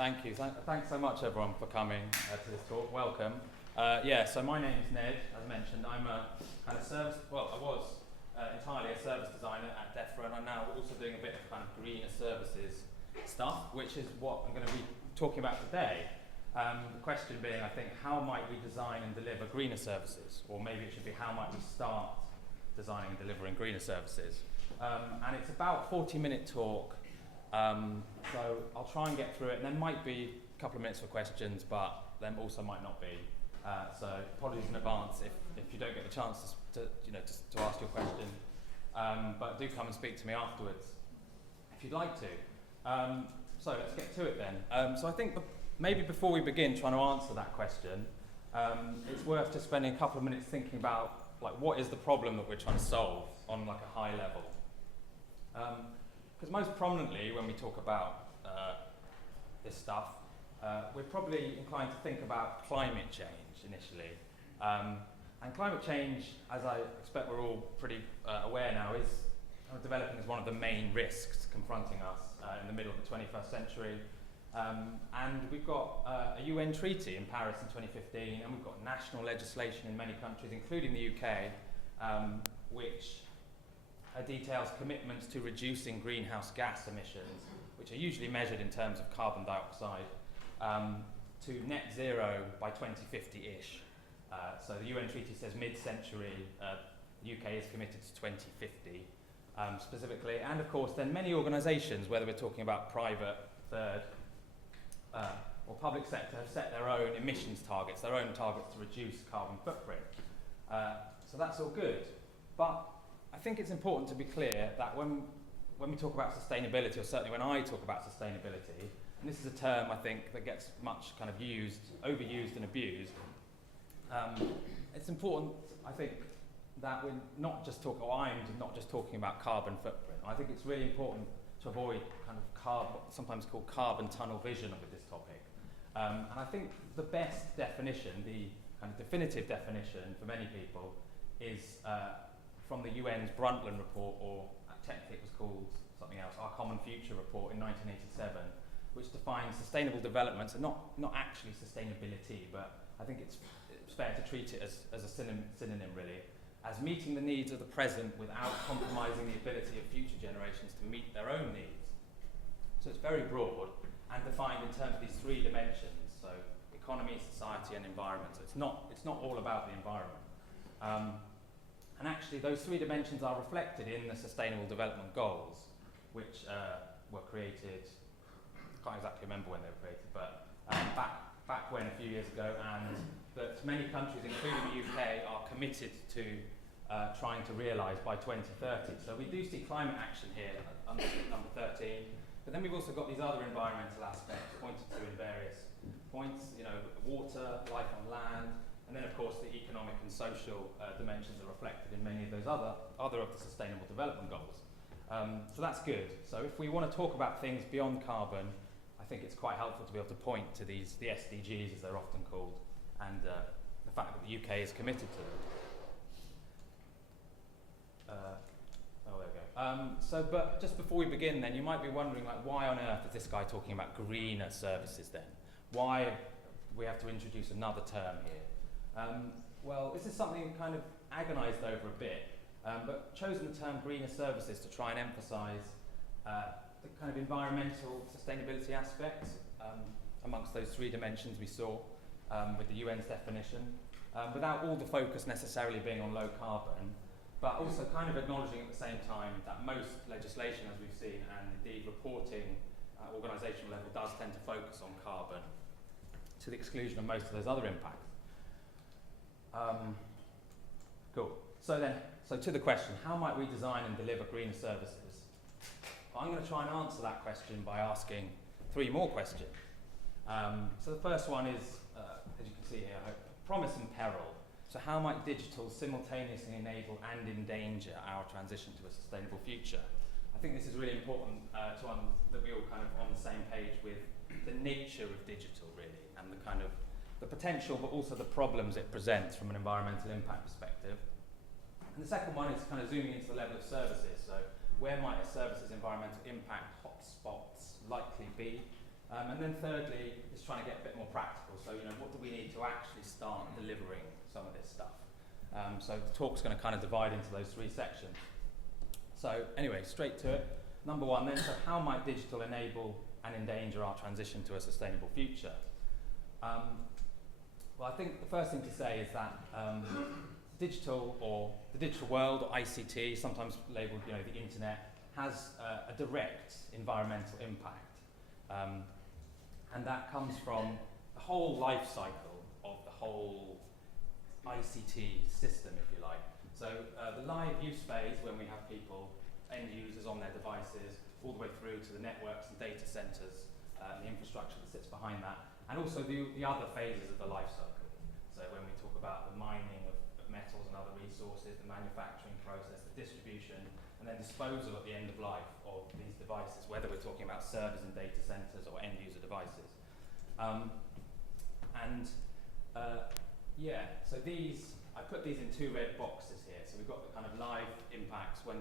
Thank you. Thanks so much, everyone, for coming to this talk. Welcome. So my name is Ned, as mentioned. I'm a kind of I was entirely a service designer at DEFRA, and I'm now also doing a bit of kind of greener services stuff, which is what I'm going to be talking about today. The question being, I think, how might we design and deliver greener services? Or maybe it should be, how might we start designing and delivering greener services? And it's about a 40-minute talk. So I'll try and get through it, and there might be a couple of minutes for questions, but there also might not be. So apologies in advance if you don't get the chance to ask your question. But do come and speak to me afterwards if you'd like to. So let's get to it then. So I think maybe before we begin trying to answer that question, it's worth just spending a couple of minutes thinking about what is the problem that we're trying to solve on a high level. Because most prominently, when we talk about this stuff, we're probably inclined to think about climate change initially. And climate change, as I expect we're all pretty aware now, is developing as one of the main risks confronting us in the middle of the 21st century. And we've got a UN treaty in Paris in 2015, and we've got national legislation in many countries, including the UK, which details commitments to reducing greenhouse gas emissions, which are usually measured in terms of carbon dioxide, to net zero by 2050-ish. So the UN treaty says mid-century, the UK is committed to 2050 specifically. And of course, then many organisations, whether we're talking about private, third, or public sector, have set their own emissions targets, their own targets to reduce carbon footprint. So that's all good. But I think it's important to be clear that when we talk about sustainability, or certainly when I talk about sustainability, and this is a term I think that gets much kind of overused and abused, it's important, I think, that we're not just talking, or I'm not just talking about carbon footprint. I think it's really important to avoid kind of sometimes called carbon tunnel vision of this topic. And I think the best definition, the kind of definitive definition for many people, is from the UN's Brundtland report, or technically it was called something else, Our Common Future report in 1987, which defines sustainable development, and not actually sustainability, but I think it's fair to treat it as a synonym really, as meeting the needs of the present without compromising the ability of future generations to meet their own needs. So it's very broad and defined in terms of these three dimensions, so economy, society and environment. So it's not all about the environment. And actually, those three dimensions are reflected in the Sustainable Development Goals, which were created, I can't exactly remember when they were created, but back when, a few years ago, and that many countries, including the UK, are committed to trying to realise by 2030. So we do see climate action here under number 13, but then we've also got these other environmental aspects pointed to in various points, water, life on land, and then, of course, the economic and social dimensions are reflected in many of those other of the Sustainable Development Goals. So that's good. So if we want to talk about things beyond carbon, I think it's quite helpful to be able to point to the SDGs, as they're often called, and the fact that the UK is committed to them. There we go. But just before we begin, then, you might be wondering, why on earth is this guy talking about greener services then? Why we have to introduce another term here? Well, this is something I kind of agonised over a bit, but chosen the term greener services to try and emphasise the kind of environmental sustainability aspects amongst those three dimensions we saw with the UN's definition, without all the focus necessarily being on low carbon, but also kind of acknowledging at the same time that most legislation, as we've seen, and indeed reporting at organisational level, does tend to focus on carbon to the exclusion of most of those other impacts. Cool. So to the question, how might we design and deliver greener services? Well, I'm going to try and answer that question by asking three more questions. So the first one is, as you can see here, promise and peril. So how might digital simultaneously enable and endanger our transition to a sustainable future? I think this is really important that we all kind of on the same page with the nature of digital, really, and the kind of the potential, but also the problems it presents from an environmental impact perspective. And the second one is kind of zooming into the level of services. So where might a service's environmental impact hotspots likely be? And then thirdly, is trying to get a bit more practical. So, what do we need to actually start delivering some of this stuff? So the talk's going to kind of divide into those three sections. So anyway, straight to it. Number one then, so how might digital enable and endanger our transition to a sustainable future? Well, I think the first thing to say is that digital, or the digital world, or ICT, sometimes labelled the internet, has a direct environmental impact. And that comes from the whole life cycle of the whole ICT system, if you like. So the live use phase, when we have people, end users on their devices, all the way through to the networks and data centres, and the infrastructure that sits behind that, and also the other phases of the life cycle. So when we talk about the mining of metals and other resources, the manufacturing process, the distribution, and then disposal at the end of life of these devices, whether we're talking about servers and data centres or end user devices. So these, I put these in two red boxes here. So we've got the kind of live impacts when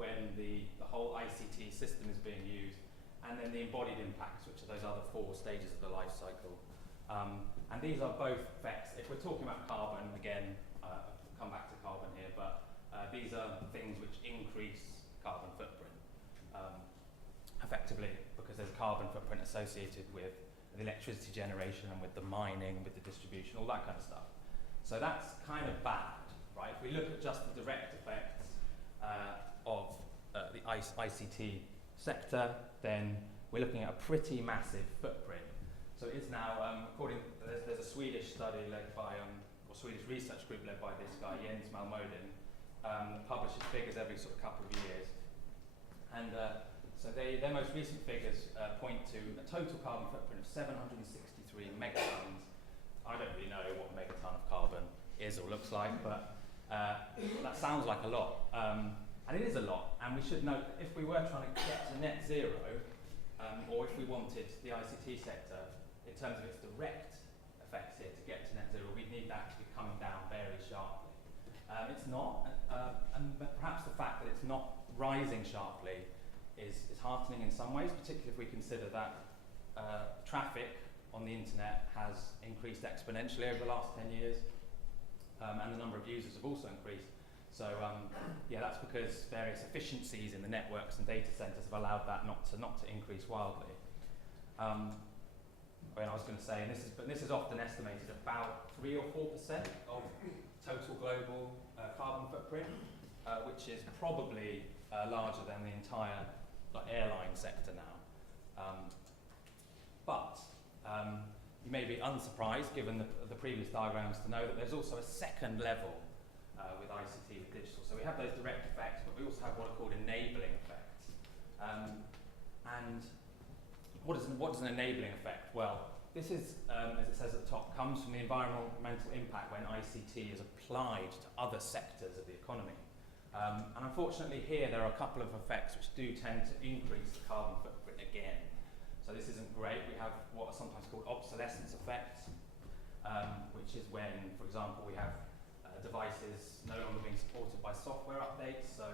when the whole ICT system is being used, and then the embodied impacts, which are those other four stages of the life cycle. And these are both effects. If we're talking about carbon, again, I'll come back to carbon here, but these are things which increase carbon footprint, effectively, because there's a carbon footprint associated with the electricity generation and with the mining, with the distribution, all that kind of stuff. So that's kind of bad, right? If we look at just the direct effects of the ICT sector, then we're looking at a pretty massive footprint. So it is now, there's a Swedish study led by, or Swedish research group led by this guy, Jens Malmöden, that publishes figures every sort of couple of years. And so their most recent figures point to a total carbon footprint of 763 megatons. I don't really know what a megaton of carbon is or looks like, but that sounds like a lot. And it is a lot. And we should note that if we were trying to get to net zero, or if we wanted the ICT sector, in terms of its direct effects here to get to net zero, we'd need that to be coming down very sharply. It's not, and perhaps the fact that it's not rising sharply is heartening in some ways, particularly if we consider that traffic on the internet has increased exponentially over the last 10 years, and the number of users have also increased. So that's because various efficiencies in the networks and data centres have allowed that not to increase wildly. I was going to say, but this is often estimated about 3 or 4% of total global carbon footprint, which is probably larger than the entire airline sector now. But you may be unsurprised, given the previous diagrams, to know that there's also a second level with ICT with digital. So we have those direct effects, but we also have what are called enabling effects. And what is an enabling effect? Well, this is, as it says at the top, comes from the environmental impact when ICT is applied to other sectors of the economy. And unfortunately here there are a couple of effects which do tend to increase the carbon footprint again. So this isn't great. We have what are sometimes called obsolescence effects, which is when, for example, we have devices no longer being supported by software updates, so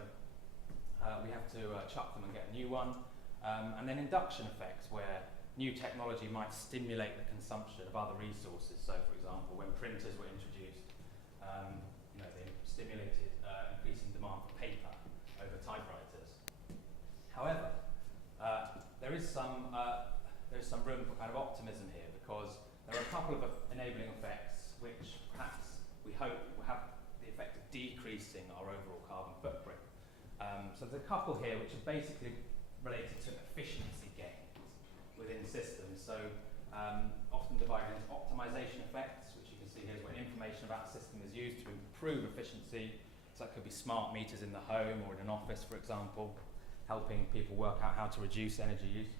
we have to chuck them and get a new one. And then induction effects, where new technology might stimulate the consumption of other resources. So, for example, when printers were introduced, they stimulated increasing demand for paper over typewriters. However, there is some room for kind of optimism here, because there are a couple of enabling effects which perhaps we hope will have the effect of decreasing our overall carbon footprint. So there's a couple here which are basically related to efficiency gains within systems. So often divided into optimization effects, which you can see here is when information about a system is used to improve efficiency. So that could be smart meters in the home or in an office, for example, helping people work out how to reduce energy use.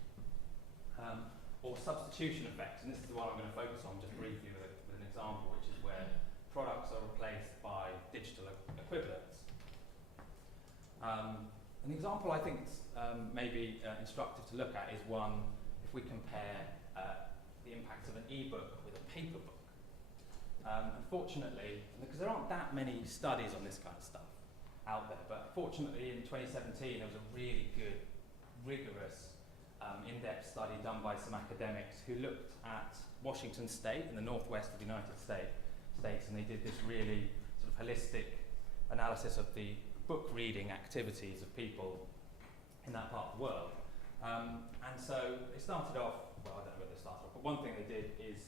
Or substitution effects, and this is the one I'm going to focus on just briefly with an example, which is where products are replaced by digital equivalents. An example I think may be instructive to look at is one, if we compare the impacts of an e-book with a paper book. Unfortunately, because there aren't that many studies on this kind of stuff out there, but fortunately in 2017 there was a really good, rigorous in-depth study done by some academics who looked at Washington State in the northwest of the United States, and they did this really sort of holistic analysis of the book reading activities of people in that part of the world. And so they started off, well, I don't know where they started off, but one thing they did is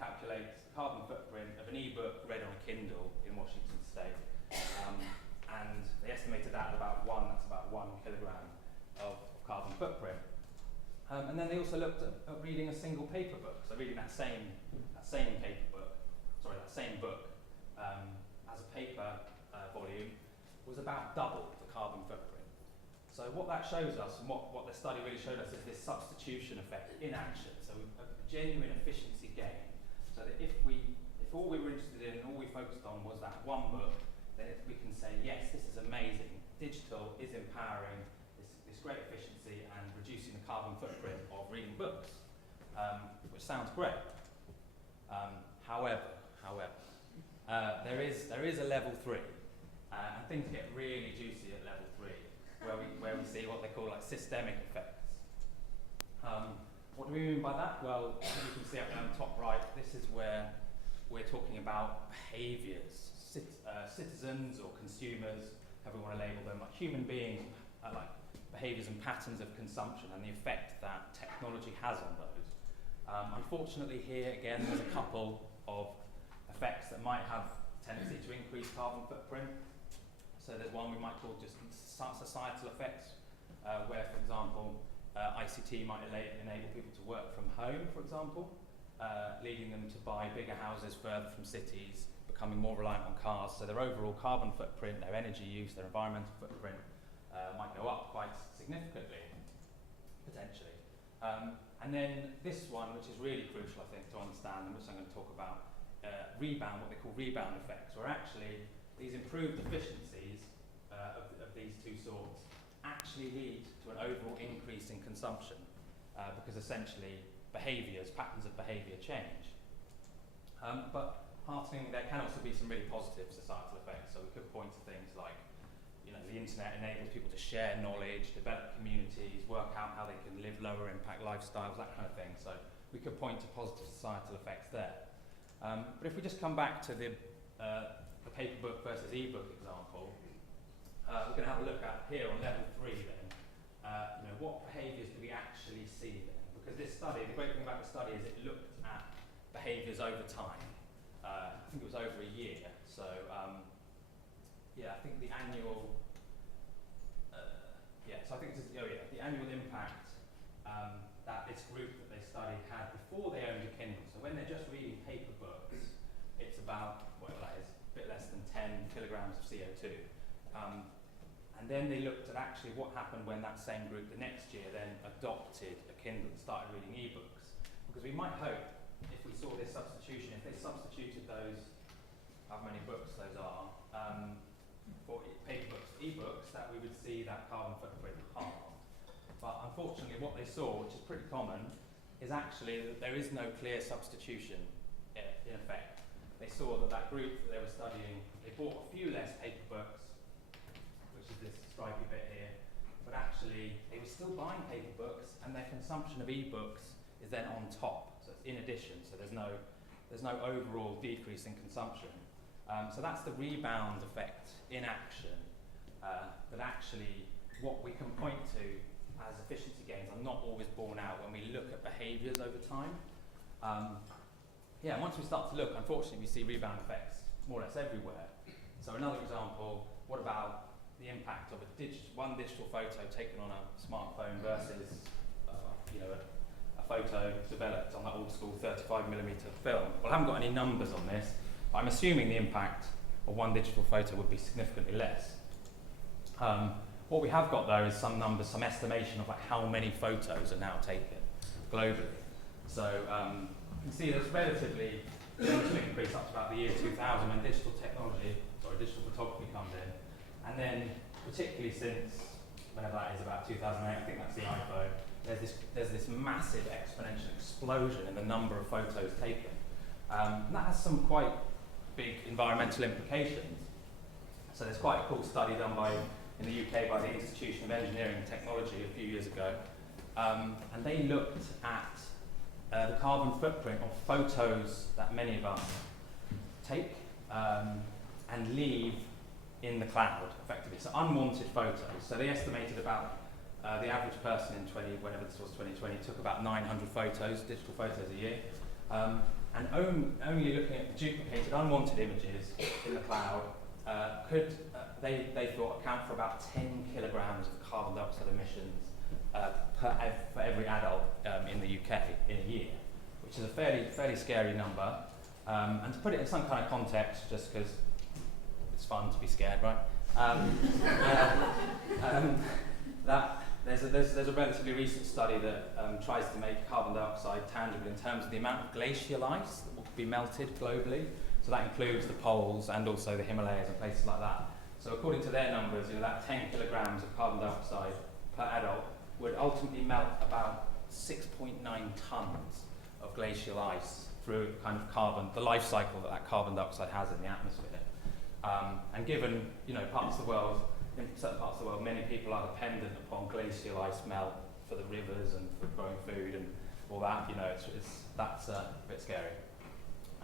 calculate the carbon footprint of an e-book read on a Kindle in Washington State. And they estimated that at about 1 kilogram of carbon footprint. And then they also looked at reading a single paper book, so reading that same book as a paper volume was about double the carbon footprint. So what that shows us, and what the study really showed us, is this substitution effect in action. So a genuine efficiency gain. So that if all we were interested in and all we focused on was that one book, then we can say, yes, this is amazing. Digital is empowering this great efficiency and reducing the carbon footprint of reading books, which sounds great. However, there is a level 3, and things get really juicy at level 3, where we see what they call like systemic effects. What do we mean by that? Well, as you can see up there on the top right, this is where we're talking about behaviours, citizens or consumers, however we want to label them, like human beings, like behaviours and patterns of consumption and the effect that technology has on those. Unfortunately here, again, there's a couple of effects that might have tendency to increase carbon footprint. So there's one we might call just societal effects, where, for example, ICT might enable people to work from home, for example, leading them to buy bigger houses further from cities, becoming more reliant on cars, so their overall carbon footprint, their energy use, their environmental footprint might go up quite significantly, potentially. And then this one, which is really crucial, I think, to understand, and which I'm going to talk about, what they call rebound effects, where actually these improved efficiencies of these two sorts actually lead to an overall increase in consumption, because essentially patterns of behaviour change. But heartening, there can also be some really positive societal effects. So we could point to things like, the internet enables people to share knowledge, develop communities, work out how they can live lower impact lifestyles, that kind of thing. So we could point to positive societal effects there. But if we just come back to the paper book versus e-book example, we're going to have a look at here on level 3 then, what behaviours do we actually see then? Because this study, the great thing about the study is it looked at behaviours over time. I think it was over a year. So I think the annual, the annual impact that this group that they studied had before they owned a Kindle. So when they're just reading paper books, it's about, whatever that is, a bit less than 10 kilograms of CO2. And then they looked at actually what happened when that same group the next year then adopted a Kindle and started reading e-books. Because we might hope, if we saw this substitution, if they substituted those, however many books those are, for paper books, e-books, that we would see that carbon footprint halved. But unfortunately what they saw, which is pretty common, is actually that there is no clear substitution in effect. They saw that group that they were studying, they bought a few less paper books, which is this stripy bit here, but actually they were still buying paper books and their consumption of e-books is then on top, so it's in addition, so there's no overall decrease in consumption. So that's the rebound effect in action, that actually what we can point to as efficiency gains are not always borne out when we look at behaviours over time. Once we start to look, unfortunately we see rebound effects more or less everywhere. So another example, what about the impact of one digital photo taken on a smartphone versus a photo developed on that old school 35mm film? Well, I haven't got any numbers on this, but I'm assuming the impact of one digital photo would be significantly less. What we have got though is some numbers, some estimation of how many photos are now taken globally. So you can see there's relatively gentle increase up to about the year 2000 when digital photography comes in. And then particularly since, whenever that is, about 2008, I think that's the iPhone, there's this massive exponential explosion in the number of photos taken. And that has some quite big environmental implications. So there's quite a cool study done in the UK by the Institution of Engineering and Technology a few years ago, and they looked at the carbon footprint of photos that many of us take and leave in the cloud, effectively. So unwanted photos. So they estimated about the average person in whenever this was 2020, took about 900 photos, digital photos a year. And only looking at the duplicated, unwanted images in the cloud they thought account for about 10 kilograms of carbon dioxide emissions for every adult in the UK in a year, which is a fairly scary number. And to put it in some kind of context, just because it's fun to be scared, right? There's a relatively recent study that tries to make carbon dioxide tangible in terms of the amount of glacial ice that will be melted globally. So that includes the poles and also the Himalayas and places like that. So according to their numbers, that 10 kilograms of carbon dioxide per adult would ultimately melt about 6.9 tons of glacial ice through kind of the life cycle that carbon dioxide has in the atmosphere. And given, parts of the world, in certain parts of the world, many people are dependent upon glacial ice melt for the rivers and for growing food and all that. That's a bit scary.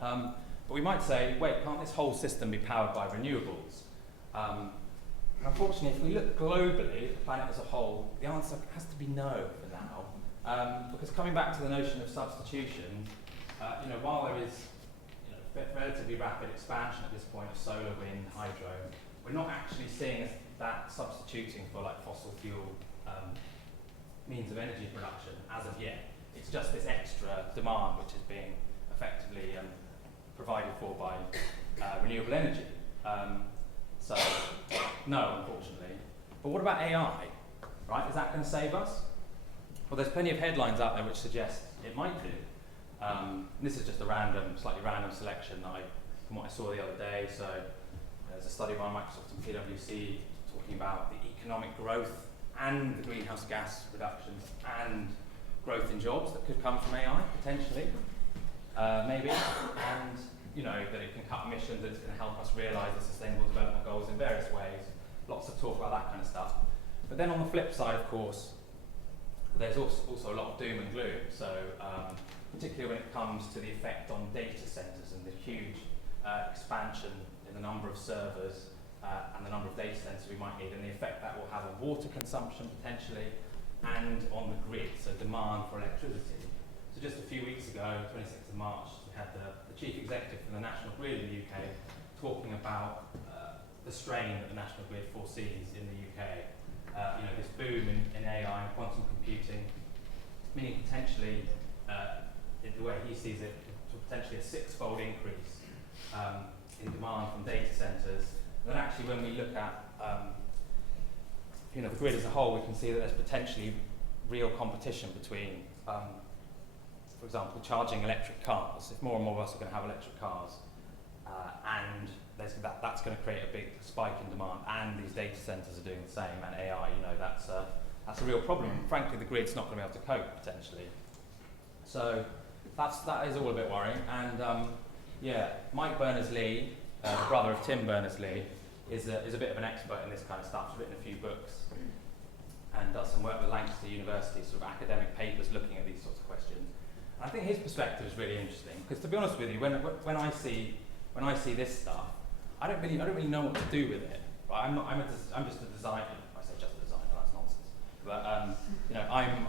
But we might say, wait, can't this whole system be powered by renewables? Unfortunately, if we look globally at the planet as a whole, the answer has to be no for now. Because coming back to the notion of substitution, while there is relatively rapid expansion at this point of solar, wind, hydro, we're not actually seeing that substituting for fossil fuel means of energy production as of yet. It's just this extra demand which is being effectively provided for by renewable energy. So, no, unfortunately. But what about AI? Right? Is that going to save us? Well, there's plenty of headlines out there which suggest it might do. This is just a slightly random selection from what I saw the other day. So there's a study by Microsoft and PwC talking about the economic growth and the greenhouse gas reductions and growth in jobs that could come from AI, potentially, maybe. And that it can cut emissions, that it's going to help us realise the sustainable development goals in various ways. Lots of talk about that kind of stuff. But then on the flip side, of course, there's also a lot of doom and gloom. So particularly when it comes to the effect on data centres and the huge expansion in the number of servers and the number of data centres we might need, and the effect that will have on water consumption potentially, and on the grid, so demand for electricity. So just a few weeks ago, 26th of March, we had the chief executive from the National Grid in the UK talking about the strain that the National Grid foresees in the UK. This boom in AI and quantum computing, meaning potentially, in the way he sees it, potentially a six-fold increase in demand from data centres. And actually, when we look at the grid as a whole, we can see that there's potentially real competition between, for example, charging electric cars. If more and more of us are going to have electric cars, and that's going to create a big spike in demand, and these data centres are doing the same, and AI, that's a real problem. Frankly, the grid's not going to be able to cope potentially. So that is all a bit worrying. And Mike Berners-Lee, the brother of Tim Berners-Lee, is a bit of an expert in this kind of stuff. He's written a few books and does some work with Lancaster University, sort of academic papers looking at these sorts of questions. And I think his perspective is really interesting, because to be honest with you, when I see this stuff, I don't really know what to do with it. Right? I'm just a designer. I say just a designer, that's nonsense. But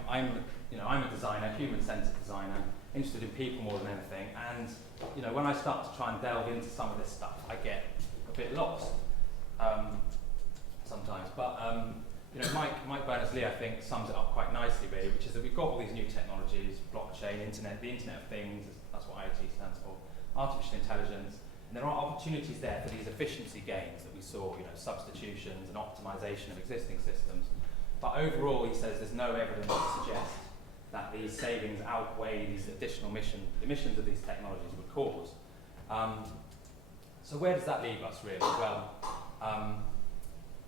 I'm a designer, human-centered designer, interested in people more than anything. And when I start to try and delve into some of this stuff, I get a bit lost sometimes. But Mike Berners-Lee, I think, sums it up quite nicely, really, which is that we've got all these new technologies, blockchain, the Internet of Things, that's what IoT stands for, artificial intelligence, and there are opportunities there for these efficiency gains that we saw, substitutions and optimization of existing systems. But overall, he says there's no evidence to suggest that these savings outweigh these additional emissions of these technologies would cause. So where does that leave us, really? Well,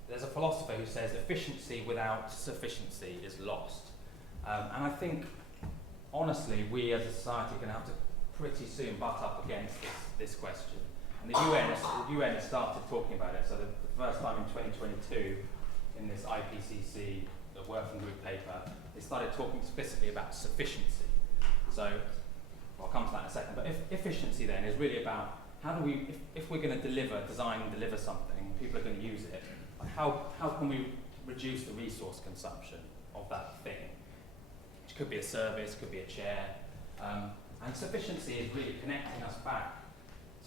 there's a philosopher who says efficiency without sufficiency is lost. And I think, honestly, we as a society are going to have to pretty soon butt up against this question. And the UN has started talking about it. So the first time in 2022, in this IPCC working group paper, they started talking explicitly about sufficiency. So I'll come to that in a second, but efficiency then is really about how do we, if we're going to design and deliver something, people are going to use it, how can we reduce the resource consumption of that thing? Which could be a service, could be a chair. And sufficiency is really connecting us back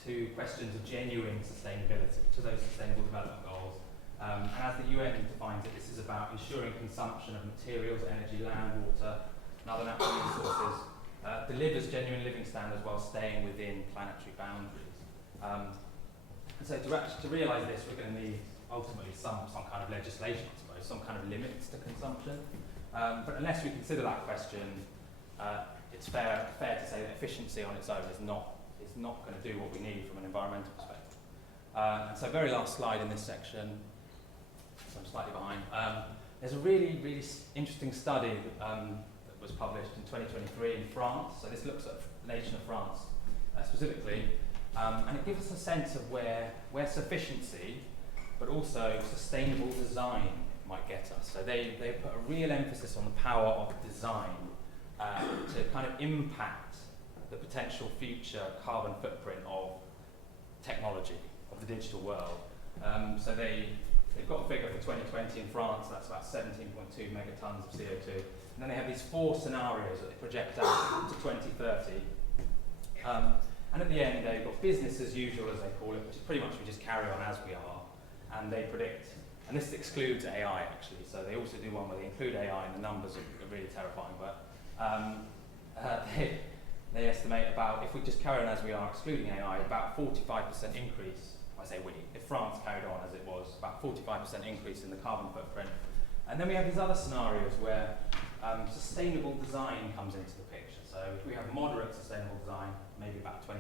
to questions of genuine sustainability, to those sustainable development goals. And as the UN defines it, this is about ensuring consumption of materials, energy, land, water, and other natural resources delivers genuine living standards while staying within planetary boundaries. And so to realise this, we're going to need ultimately some kind of legislation, I suppose, some kind of limits to consumption. But unless we consider that question, it's fair to say that efficiency on its own is not going to do what we need from an environmental perspective. And so very last slide in this section, so I'm slightly behind. There's a really interesting study that was published in 2023 in France. So this looks at the nation of France specifically, and it gives us a sense of where sufficiency, but also sustainable design might get us. So they put a real emphasis on the power of design to kind of impact the potential future carbon footprint of technology, of the digital world. So they've got a figure for 2020 in France, that's about 17.2 megatons of CO2. And then they have these 4 scenarios that they project out to 2030. And at the end, they've got business as usual, as they call it, which is pretty much we just carry on as we are. And they predict, and this excludes AI actually, so they also do one where they include AI, and the numbers are really terrifying, but they estimate about, if we just carry on as we are, excluding AI, about 45% increase, I say we, if France carried on as it was, about 45% increase in the carbon footprint. And then we have these other scenarios where sustainable design comes into the picture. So if we have moderate sustainable design, maybe about 20%,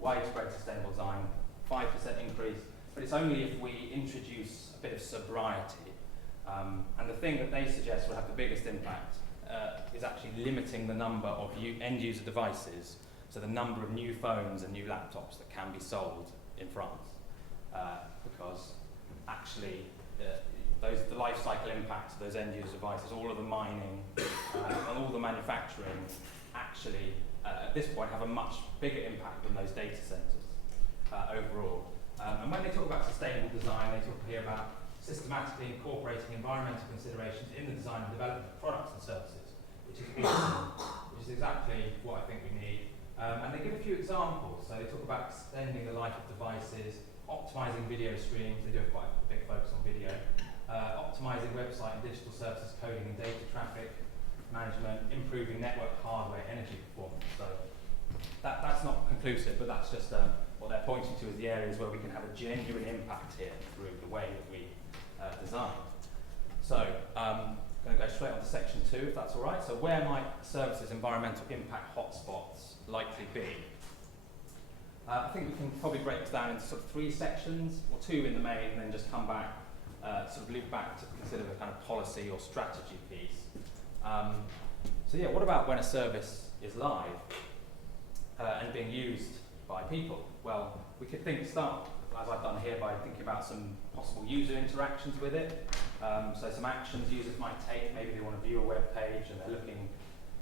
widespread sustainable design, 5% increase, but it's only if we introduce a bit of sobriety. And the thing that they suggest will have the biggest impact is actually limiting the number of end-user devices, so the number of new phones and new laptops that can be sold in France, because actually the life cycle impacts of those end-user devices, all of the mining and all the manufacturing actually at this point have a much bigger impact than those data centres overall. And when they talk about sustainable design, they talk here about systematically incorporating environmental considerations in the design and development of products and services, which is exactly what I think we need. And they give a few examples. So they talk about extending the life of devices, optimizing video streams, they do have quite a big focus on video, optimizing website and digital services coding and data traffic management, improving network hardware energy performance. So that's not conclusive, but that's just what they're pointing to as the areas where we can have a genuine impact here through the way that we design. So I'm going to go straight on to section 2, if that's all right. So where might services environmental impact hotspots likely be? I think we can probably break this down into sort of 3 sections, or 2 in the main, and then just come back, sort of loop back to consider the kind of policy or strategy piece. So yeah, what about when a service is live and being used by people? Well, we could start, as I've done here, by thinking about some possible user interactions with it. So some actions users might take. Maybe they want to view a web page and they're looking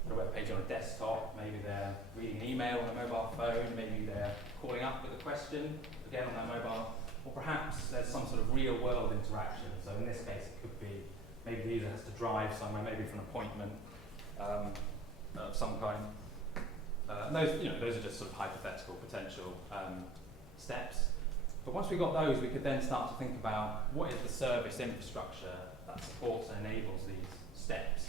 at a web page on a desktop. Maybe they're reading an email on a mobile phone. Maybe they're calling up with a question, again on their mobile. Or perhaps there's some sort of real world interaction. So in this case, it could be maybe the user has to drive somewhere, maybe for an appointment of some kind. Those are just sort of hypothetical potential steps. But once we've got those, we could then start to think about what is the service infrastructure that supports and enables these steps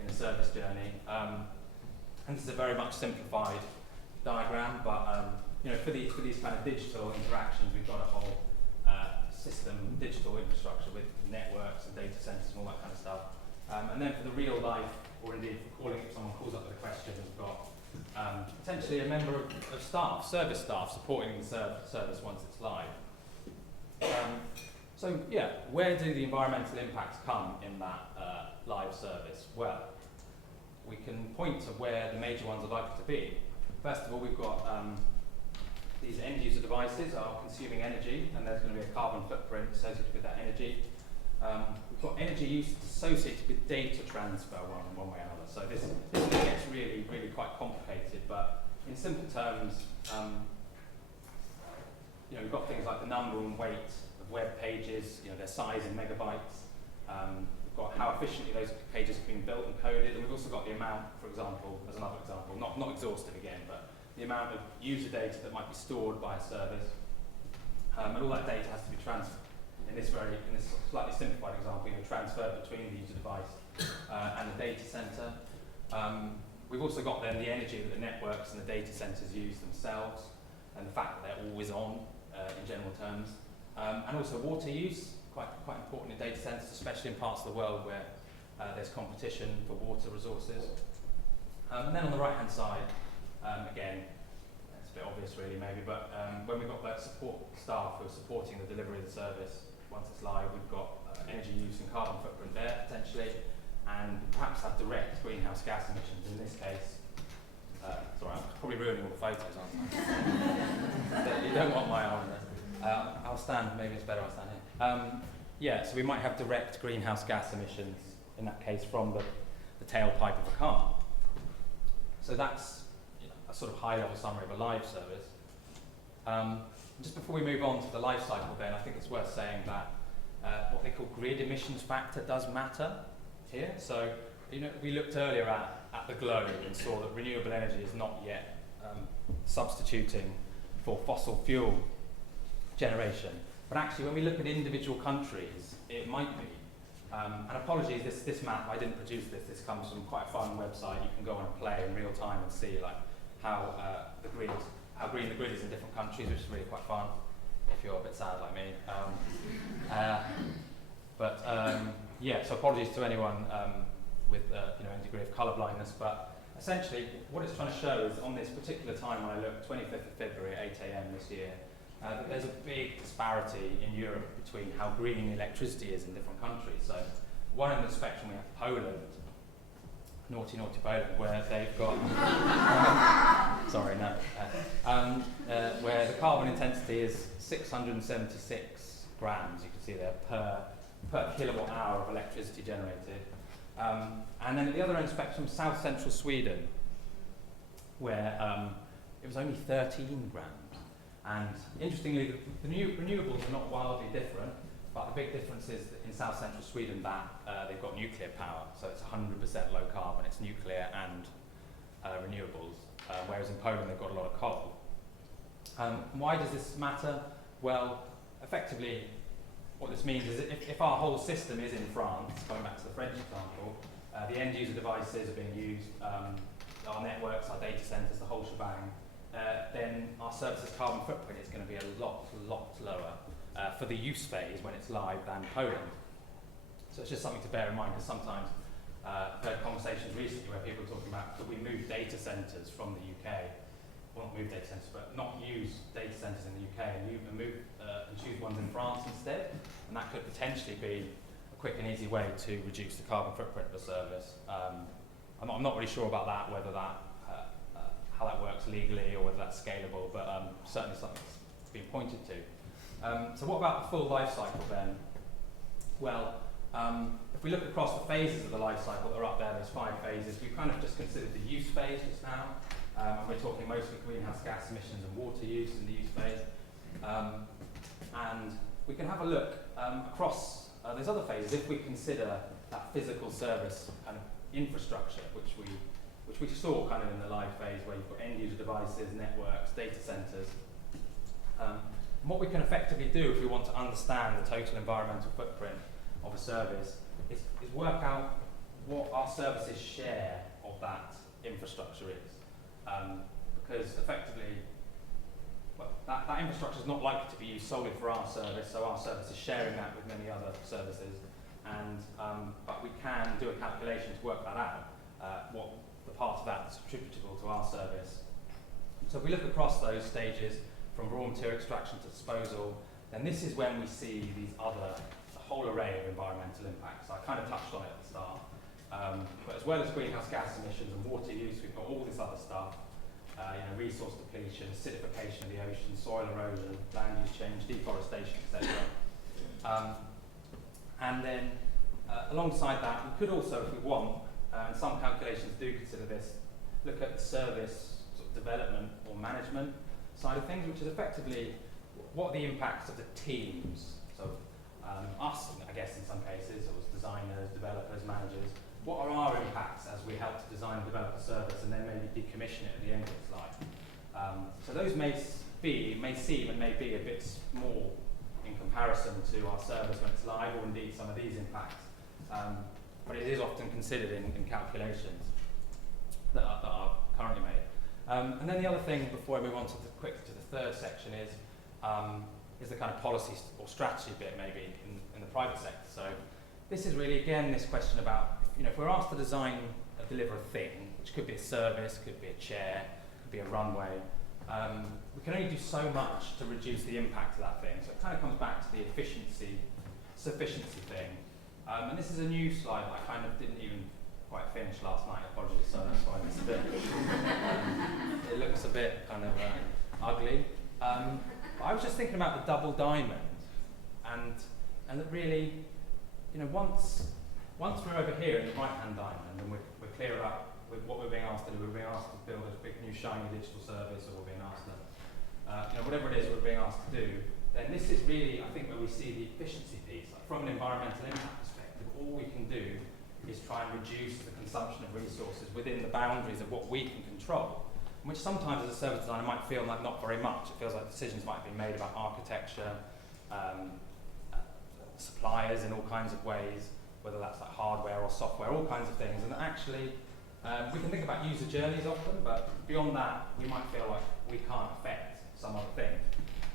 in a service journey. And this is a very much simplified diagram, but for these kind of digital interactions, we've got a whole system, digital infrastructure with networks and data centers and all that kind of stuff. And then for the real life, or indeed for calling, if someone calls up with a question, we've got potentially a member of staff, service staff, supporting the service once it's live. So yeah, where do the environmental impacts come in that live service? Well, we can point to where the major ones are likely to be. First of all, we've got these end user devices are consuming energy, and there's going to be a carbon footprint associated with that energy. We got energy use associated with data transfer one way or another. So this gets really, really quite complicated, but in simple terms, we've got things like the number and weight of web pages, their size in megabytes. We've got how efficiently those pages have been built and coded, and we've also got the amount, for example, as another example, not exhaustive again, but the amount of user data that might be stored by a service, and all that data has to be transferred. In this slightly simplified example, transferred between the user device and the data center. We've also got then the energy that the networks and the data centers use themselves, and the fact that they're always on in general terms, and also water use, quite important in data centers, especially in parts of the world where there's competition for water resources. And then on the right-hand side, again, it's a bit obvious really maybe, but when we've got that support staff who are supporting the delivery of the service, once it's live, we've got energy use and carbon footprint there potentially, and perhaps have direct greenhouse gas emissions in this case. Sorry, I'm probably ruining all the photos, aren't I? You don't want my arm there. I'll stand, maybe it's better I'll stand here. So we might have direct greenhouse gas emissions, in that case, from the tailpipe of a car. So that's a sort of high-level summary of a live service. Just before we move on to the life cycle then, I think it's worth saying that what they call grid emissions factor does matter here. So, we looked earlier at the globe and saw that renewable energy is not yet substituting for fossil fuel generation. But actually, when we look at individual countries, it might be. And apologies, this map, I didn't produce this. This comes from quite a fun website. You can go on and play in real time and see how green the grid is in different countries, which is really quite fun if you're a bit sad like me. So apologies to anyone with a degree of colour blindness, but essentially what it's trying to show is on this particular time when I look, 25th of February at 8 a.m. this year, that there's a big disparity in Europe between how green electricity is in different countries. So one end of the spectrum we have Poland, naughty Poland, where they've got where the carbon intensity is 676 grams. You can see there per kilowatt hour of electricity generated. And then at the other end of the spectrum, south central Sweden, where it was only 13 grams. And interestingly, the renewables are not wildly different, but the big difference is that in south central Sweden that they've got nuclear power, so it's 100% low carbon, it's nuclear and renewables, whereas in Poland they've got a lot of coal. Why does this matter? Well, effectively, what this means is if our whole system is in France, going back to the French example, the end user devices are being used, our networks, our data centers, the whole shebang, then our service's carbon footprint is going to be a lot lower for the use phase when it's live than Poland. So it's just something to bear in mind, because sometimes I've heard conversations recently where people are talking about, could we move data centers from the UK? Well, not move data centers, but not use data centers in the UK and move and choose ones in France instead. And that could potentially be a quick and easy way to reduce the carbon footprint of the service. I'm not really sure about that, whether that how that works legally or whether that's scalable, but certainly something that's been pointed to. So what about the full life cycle then? Well, if we look across the phases of the life cycle that are up there, there's 5 phases. We've kind of just considered the use phase just now, and we're talking mostly greenhouse gas emissions and water use in the use phase. And we can have a look across those other phases if we consider that physical service kind of infrastructure, which we saw kind of in the live phase, where you've got end user devices, networks, data centers. What we can effectively do if we want to understand the total environmental footprint of a service is work out what our services share of that infrastructure is. Because effectively, well, that infrastructure is not likely to be used solely for our service, so our service is sharing that with many other services. And but we can do a calculation to work that out, what the part of that that's attributable to our service. So if we look across those stages, from raw material extraction to disposal, then this is when we see the whole array of environmental impacts. So I kind of touched on it at the start. But as well as greenhouse gas emissions and water use, we've got all this other stuff, resource depletion, acidification of the ocean, soil erosion, land use change, deforestation, etc. And then Alongside that, we could also, if we want, and some calculations do consider this, look at the service sort of development or management side of things, which is effectively what are the impacts of the teams, so us, I guess, in some cases, or as designers, developers, managers, what are our impacts as we help to design and develop a service and then maybe decommission it at the end of its life. So those may seem and may be a bit small in comparison to our service when it's live, or indeed some of these impacts. But it is often considered in calculations that are currently made. And then the other thing, before I move on to the third section, is the kind of policy or strategy bit maybe in the private sector. So this is really, again, this question about, if we're asked to design or deliver a thing, which could be a service, could be a chair, could be a runway, we can only do so much to reduce the impact of that thing. So it kind of comes back to the sufficiency thing. And this is a new slide that I kind of didn't even quite finish last night, apologies, so that's why it's a bit, it looks a bit kind of ugly. But I was just thinking about the double diamond, and that really, once we're over here in the right-hand diamond, and we're clear about what we're being asked to do, we're being asked to build a big new shiny digital service, or we're being asked to, whatever it is we're being asked to do, then this is really, I think, where we see the efficiency piece. Like from an environmental impact perspective, all we can do is try and reduce the consumption of resources within the boundaries of what we can control, which sometimes as a service designer might feel like not very much. It feels like decisions might be made about architecture, suppliers in all kinds of ways, whether that's like hardware or software, all kinds of things. And actually, we can think about user journeys often, but beyond that, we might feel like we can't affect some other thing.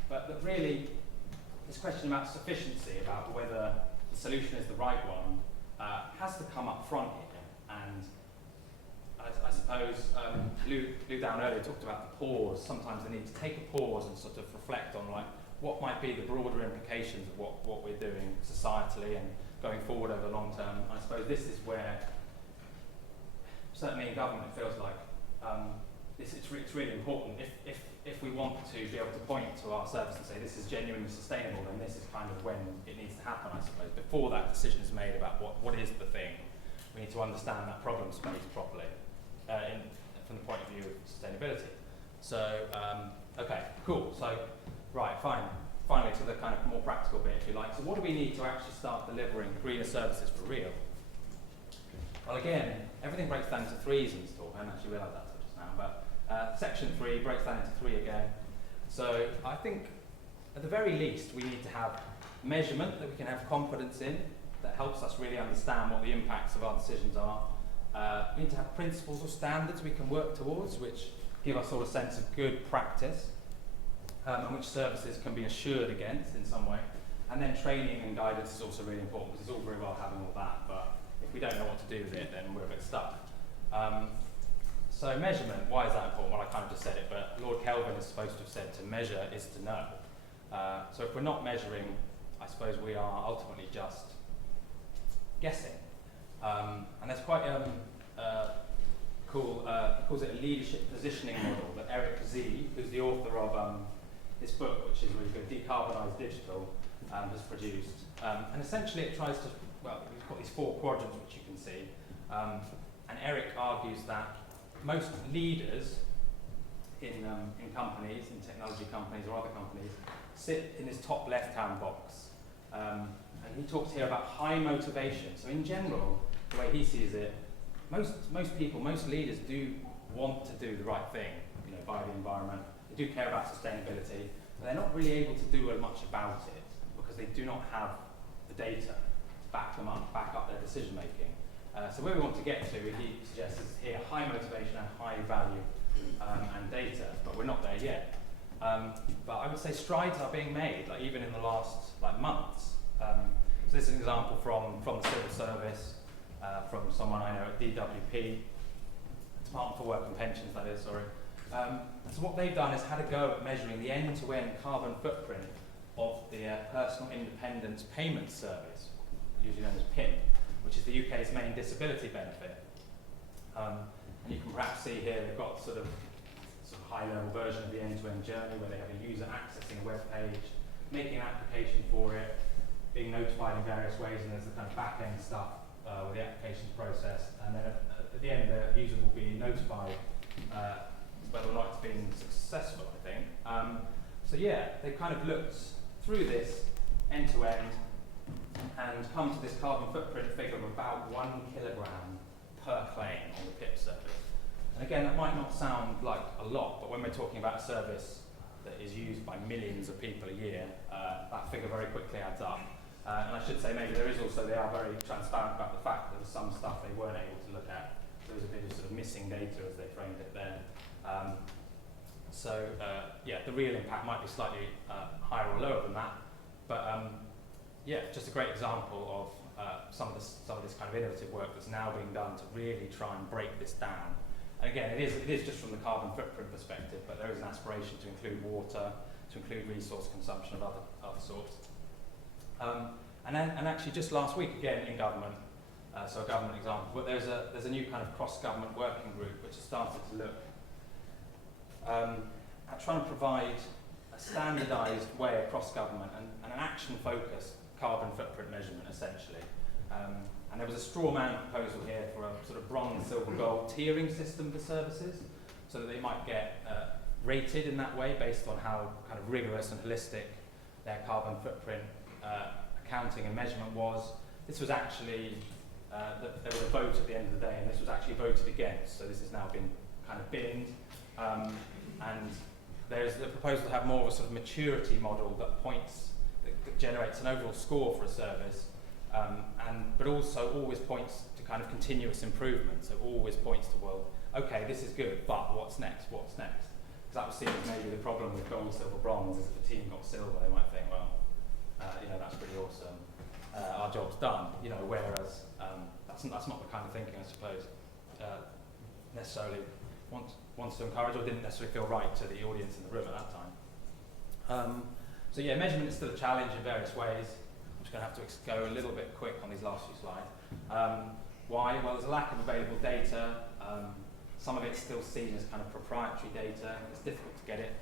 But really, this question about sufficiency, about whether the solution is the right one, has to come up front here. And I suppose Lou down earlier talked about the pause, sometimes the need to take a pause and sort of reflect on like what might be the broader implications of what we're doing societally and going forward over the long term. I suppose this is where, certainly in government, it feels like it's really important. If we want to be able to point to our service and say this is genuinely sustainable, then this is kind of when it needs to happen, I suppose. Before that decision is made about what is the thing, we need to understand that problem space properly from the point of view of sustainability. So, okay, cool. So, right, fine. Finally, to the kind of more practical bit, if you like. So what do we need to actually start delivering greener services for real? Well, again, everything breaks down into threes in this talk. I didn't actually realise that till just now, but section 3 breaks down into 3 again. So I think, at the very least, we need to have measurement that we can have confidence in, that helps us really understand what the impacts of our decisions are. We need to have principles or standards we can work towards, which give us all a sense of good practice, and which services can be assured against in some way. And then training and guidance is also really important, because it's all very well having all that, but if we don't know what to do with it, then we're a bit stuck. So measurement, why is that important? Well, I kind of just said it, but Lord Kelvin is supposed to have said to measure is to know. So if we're not measuring, I suppose we are ultimately just guessing. And there's quite cool, he calls it a leadership positioning model that Eric Z, who's the author of this book, which is really good, Decarbonised Digital, has produced. And essentially it tries to, well, we've got these 4 quadrants which you can see. And Eric argues that most leaders in companies, in technology companies or other companies, sit in this top left-hand box. And he talks here about high motivation. So in general, the way he sees it, most people, most leaders do want to do the right thing, by the environment. They do care about sustainability, but they're not really able to do much about it because they do not have the data to back them up, back up their decision making. So where we want to get to, he suggests, is here high motivation and high value and data, but we're not there yet. But I would say strides are being made, like even in the last months. So this is an example from the civil service, from someone I know at DWP, Department for Work and Pensions, that is, sorry. So what they've done is had a go at measuring the end-to-end carbon footprint of the Personal Independence Payment Service, usually known as PIP, which is the UK's main disability benefit. And you can perhaps see here they've got sort of high-level version of the end-to-end journey where they have a user accessing a web page, making an application for it, being notified in various ways, and there's the kind of back-end stuff with the applications process, and then at the end the user will be notified whether or not it's been successful, I think. So yeah, they kind of looked through this end to end and come to this carbon footprint figure of about 1 kilogram per claim on the PIP service. And again, that might not sound like a lot, but when we're talking about a service that is used by millions of people a year, that figure very quickly adds up. And I should say maybe they are very transparent about the fact that there's some stuff they weren't able to look at. There was a bit of sort of missing data as they framed it there. Yeah, the real impact might be slightly higher or lower than that, but yeah, just a great example of some of this kind of innovative work that's now being done to really try and break this down. And again, it is just from the carbon footprint perspective, but there is an aspiration to include water, to include resource consumption of other sorts. And actually, just last week again in government, so a government example, but there's a new kind of cross-government working group which has started to look at trying to provide a standardised way across government and an action-focused carbon footprint measurement, essentially. And there was a straw man proposal here for a sort of bronze, silver, gold tiering system for services, so that they might get rated in that way based on how kind of rigorous and holistic their carbon footprint accounting and measurement was. This was actually, there was a vote at the end of the day, and this was actually voted against, so this has now been kind of binned. And there's the proposal to have more of a sort of maturity model that generates an overall score for a service, but also always points to kind of continuous improvement. So always points to, well, okay, this is good, but what's next? What's next? Because that was seen as maybe the problem with gold, silver, bronze is if the team got silver, they might think, well, that's pretty awesome. Our job's done. Whereas that's not the kind of thinking, I suppose, necessarily wants to encourage, or didn't necessarily feel right to the audience in the room at that time. So yeah, measurement is still a challenge in various ways. I'm just going to have to go a little bit quick on these last few slides. Why? Well, there's a lack of available data. Some of it's still seen as kind of proprietary data. It's difficult to get it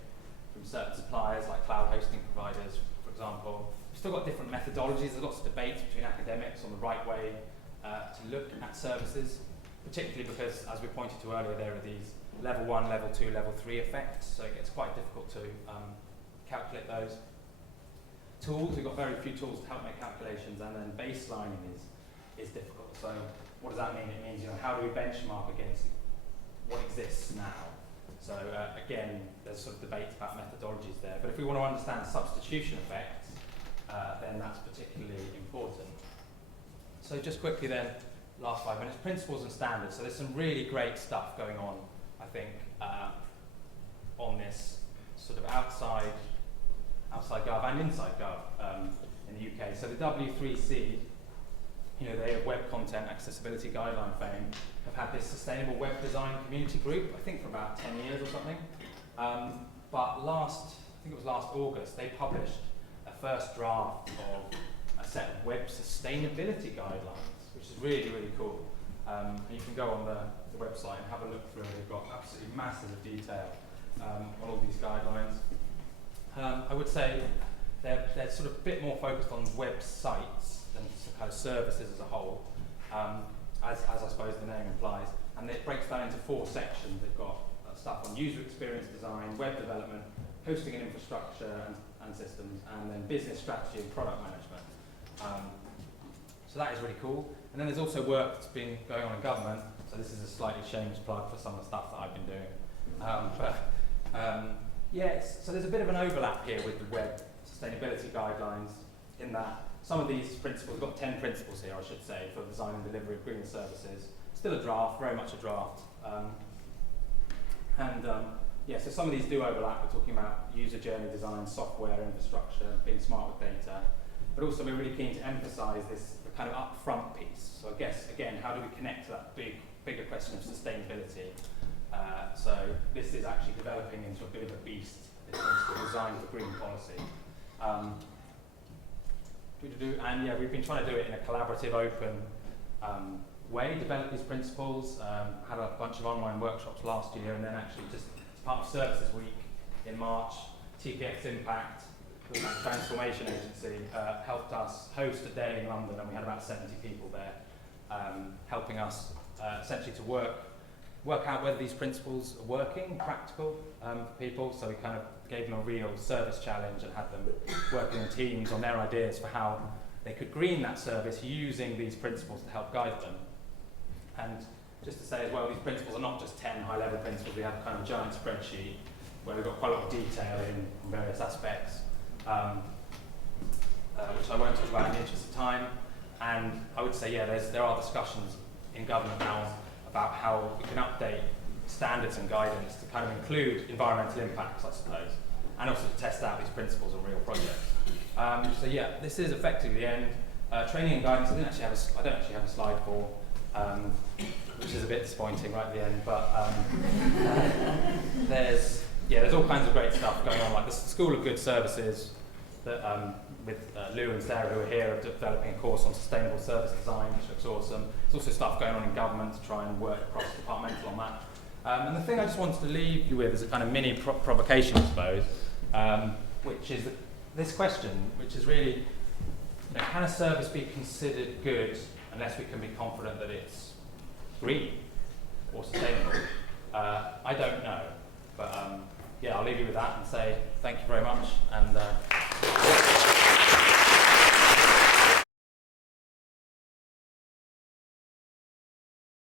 from certain suppliers, like cloud hosting providers, for example. We've still got different methodologies. There's lots of debates between academics on the right way to look at services, particularly because, as we pointed to earlier, there are these level 1, level 2, level 3 effects, so it gets quite difficult to calculate those. Tools, we've got very few tools to help make calculations, and then baselining is difficult. So what does that mean? It means, how do we benchmark against what exists now? So again, there's sort of debates about methodologies there, but if we want to understand substitution effects, then that's particularly important. So just quickly then, last 5 minutes, principles and standards. So there's some really great stuff going on, I think, on this sort of outside Gov and inside Gov in the UK. So the W3C, they have Web Content Accessibility Guideline fame, have had this Sustainable Web Design Community Group, I think for about 10 years or something. But I think it was last August, they published a first draft of a set of web sustainability guidelines, which is really, really cool. And you can go on the website and have a look through it. They've got absolutely masses of detail on all these guidelines. I would say they're sort of a bit more focused on websites than kind of services as a whole, as I suppose the name implies. And it breaks down into 4 sections. They've got stuff on user experience design, web development, hosting and infrastructure and systems, and then business strategy and product management. So that is really cool. And then there's also work that's been going on in government. So this is a slightly shameless plug for some of the stuff that I've been doing. So there's a bit of an overlap here with the web sustainability guidelines in that some of these principles, we've got 10 principles here, I should say, for design and delivery of green services. Still a draft, very much a draft. So some of these do overlap. We're talking about user journey design, software, infrastructure, being smart with data. But also we're really keen to emphasise the kind of upfront piece. So I guess, again, how do we connect to that bigger question of sustainability? So this is actually developing into a bit of a beast in terms of design for green policy. And yeah, we've been trying to do it in a collaborative, open way, develop these principles, had a bunch of online workshops last year, and then actually just as part of Services Week in March, TPX Impact the Transformation Agency, helped us host a day in London, and we had about 70 people there, helping us essentially to work out whether these principles are working, practical for people. So we kind of gave them a real service challenge and had them working in teams on their ideas for how they could green that service using these principles to help guide them. And just to say as well, these principles are not just 10 high-level principles. We have a kind of giant spreadsheet where we've got quite a lot of detail in various aspects, which I won't talk about in the interest of time. And I would say, yeah, there are discussions in government now about how we can update standards and guidance to kind of include environmental impacts, I suppose, and also to test out these principles on real projects. So yeah, this is effectively the end. Training and guidance, I don't actually have a slide for, which is a bit disappointing right at the end, but there's all kinds of great stuff going on, like the School of Good Services that with Lou and Sarah, who are here, are developing a course on sustainable service design, which looks awesome. There's also stuff going on in government to try and work cross-departmental on that. And the thing I just wanted to leave you with is a kind of mini provocation, I suppose, which is this question, which is really, can a service be considered good unless we can be confident that it's green or sustainable? I don't know, but yeah, I'll leave you with that and say thank you very much. And